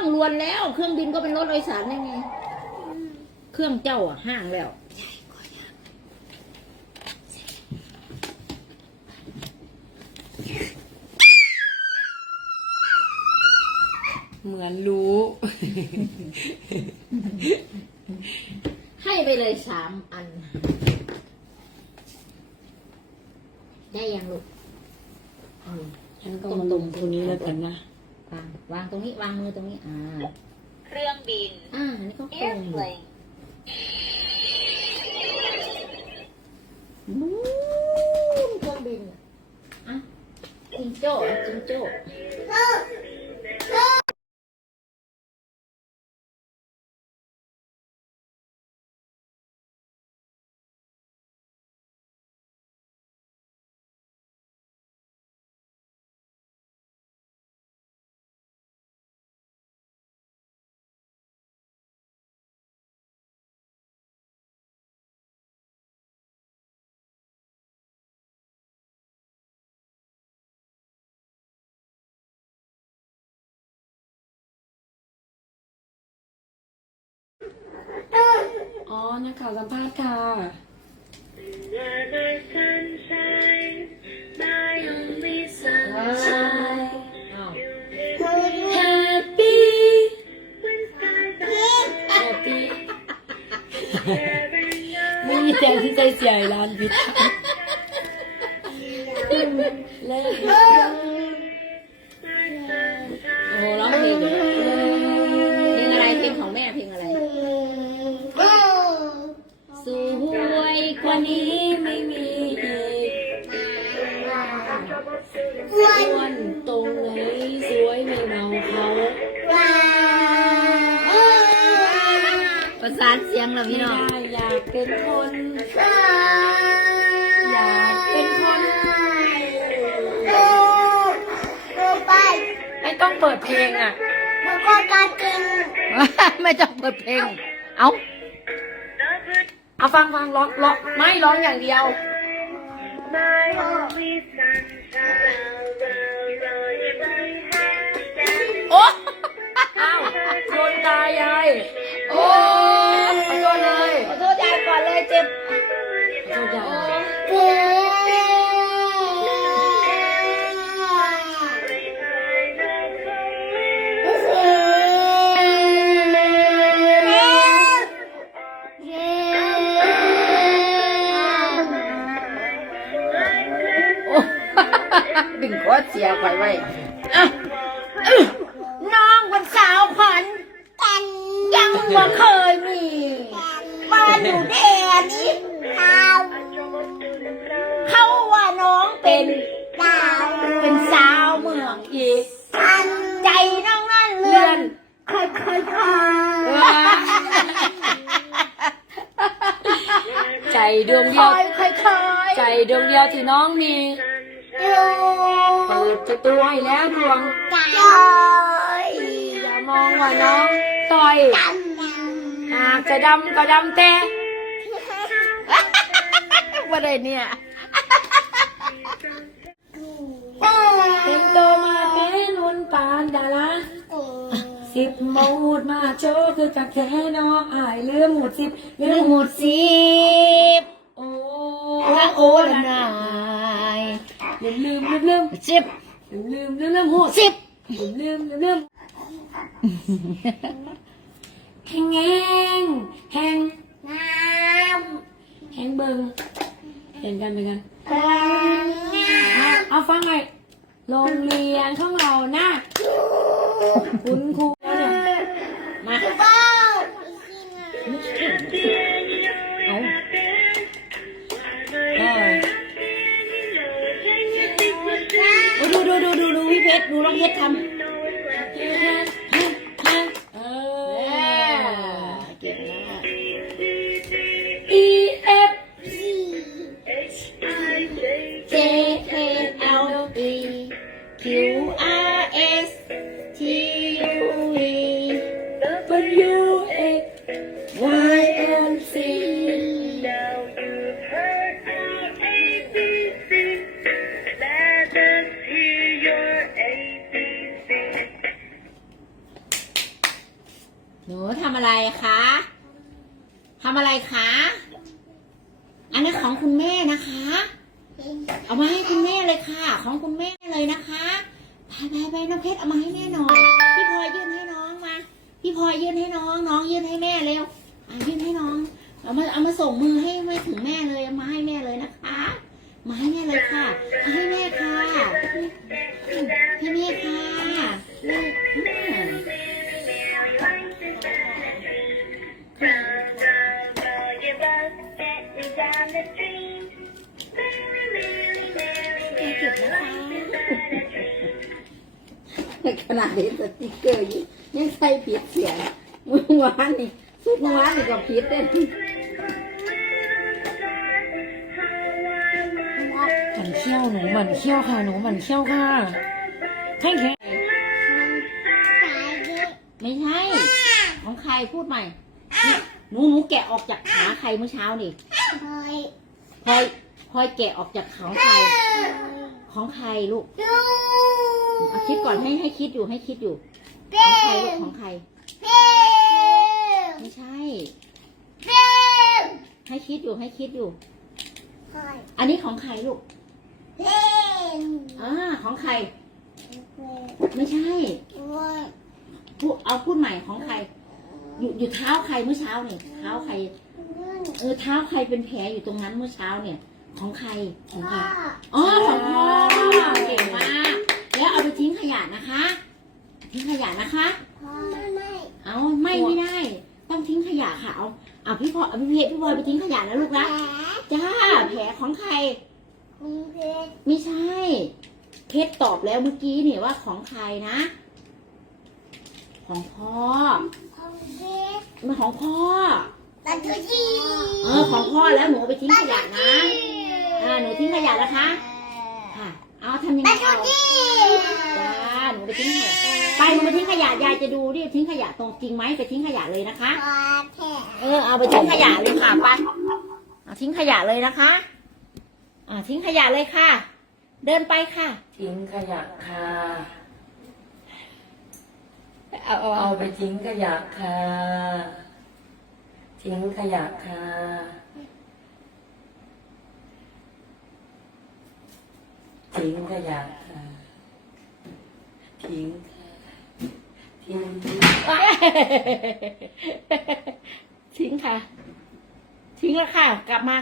รื่องล้วนแล้ว เครื่องบินก็เป็นรถโดยสารได้ไงเครื่องเจ้าอะห้างแล้วเหมือนรู้ ให้ไปเลยสามอัน ได้ยังลูกเออฉันก็มาลงตรงนี้แล้วกันนะ วางวางตรงนี้วางมือตรงนี้อ่าเครื่องบิน อ่าอันนี้ก็ตรงอยู่ airplane อ๋อ นักข่าวสัมภาษณ์ค่ะ Another sunshine my only sunshine อ้าว Happy when skies are Happy never know ไม่มีแต่ที่ใจเสียร้านพิษและ วยกว่านี้ไม่มีอีกอ้วนตรงไหนสวยไม่เมาเขาประสานเสียงแล้วไม่พี่น้อง ได้อยากเป็นคน อยากเป็นคน ไม่ต้องเปิดเพลงอะ ไม่ต้องเปิดเพลง เอา เอาฟังฟังร้องร้องไม่ร้องอย่างเดียว my only sunshine roll you by hand โอ้อ้าวโดนตายายโอ้ขอโทษเลย ขอโทษยายก่อนเลยเจ็บ เสียไปไว้อะอื้อน้องวันสาวขวัญยังว่าเคยมีมาอยู่แดนนี้เขาว่าน้องเป็นเป็นสาวเมืองอีกใจน้องนั่นเลื่อนค่อยๆค่อยๆใจดวงเดีค่ยว อยค่อยค่อยใจดวงเดียวที่น้องมี เปิดประตูให้แล้วดวงอย่ามองว่าน้องต่อยหากจะดำก็ดำแต่ว่าได้เนี่ยเป็นโตมาเป็นหุ่นปานดาราสิบโมดมาโชคือกักแค่น้องอายเลือหมดสิบเลืเรื่องหมมดดสิบ ลืมลืมลืมลืมสิบลืมลืมลืมลืมหัวสิบลืมลืมลืมลืมแหงแหงแหงแหงเบิงเห็นกันเป็นกันเอาเอาฟังหน่อยโรงเรียนของเรานะคุณครูแล้วเนี่ยมาเอา ดูพี่เพชรดูน้องเพชรทำเอเอออเก่งมาก E F J K L E Q R นูทำอะไรคะทำอะไรคะ อันนี้ของคุณแม่นะคะ เอามาให้คุณแม่เลยค่ะ ของคุณแม่เลยนะคะไปไปไปน้องเพชรเอามาให้แม่หน่อย พี่พลอยยื่นให้น้องมา พี่พลอยยื่นให้น้อง น้องยื่นให้แม่เร็วอะยื่นให้น้อง เอามาเอามาส่งมือให้แม่ถึงแม่เลยเอามาให้แม่เลยนะคะ มาให้แม่เลยค่ะเอาให้แม่ค่ะ ขนาดเห็นสติกเกอร์อยู่ยังใส่ผิดเสียงเมื่อวานนี่สุดเมื่อวานนี่ก็ผิดเด้หมันเขี้ยวหนูหมันเขี้ยวค่ะหนูหมันเขี้ยวค่ะแข็งแข็งไม่ใช่ ของใครพูดใหม่นี่หนูหนูแกะออกจากขาใครเมื่อเช้านี่พลอยพลอยแกะออกจากของใคร ของใครลูก เอาคิดก่อนให้ให้คิดอยู่ให้คิดอยู่ ของใครลูกของใคร ไม่ใช่ ให้คิดอยู่ให้คิดอยู่ อันนี้ของใครลูกอ่าของใคร ไม่ใช่ พูดเอาพูดใหม่ของใคร อยู่อยู่เท้าใครเมื่อเช้าเนี่ยเท้าใคร เออเท้าใครเป็นแผลอยู่ตรงนั้นเมื่อเช้าเนี่ย ของใครของใครอ๋อของพ่อเก่งมาก แล้วเอาไปทิ้งขยะนะคะ ทิ้งขยะนะคะเอาไม่ไม่ได้ ต้องทิ้งขยะค่ะเอาเอาพี่พอเอาพี่เพชรพี่พลอยไปทิ้งขยะนะลูกนะจ้าแผลของใครไม่ใช่ เพชรตอบแล้วเมื่อกี้เนี่ยว่าของใครนะ ของพ่อมันของพ่อเออของพ่อแล้วหนูเอาไปทิ้งขยะนะ อ่าหนูทิ้งขยะนะคะค่ะ เอาทำยังไงเอาจ้าหนูไปทิ้งขยะไปหนูไปทิ้งขยะยายจะดูดิทิ้งขยะตรงจริงไหมไปทิ้งขยะเลยนะคะ เออเอาไปทิ้งขยะเลยค่ะไปเอาทิ้งขยะเลยนะคะอ่าทิ้งขยะเลยค่ะ เดินไปค่ะ ทิ้งขยะค่ะ เอาเอาเอาไปทิ้งขยะค่ะ ทิ้งขยะค่ะ ทิ้งขยะค่ะทิ้งทิ้งทิ้งค่ะ ทิ้งแล้วค่ะ กลับมา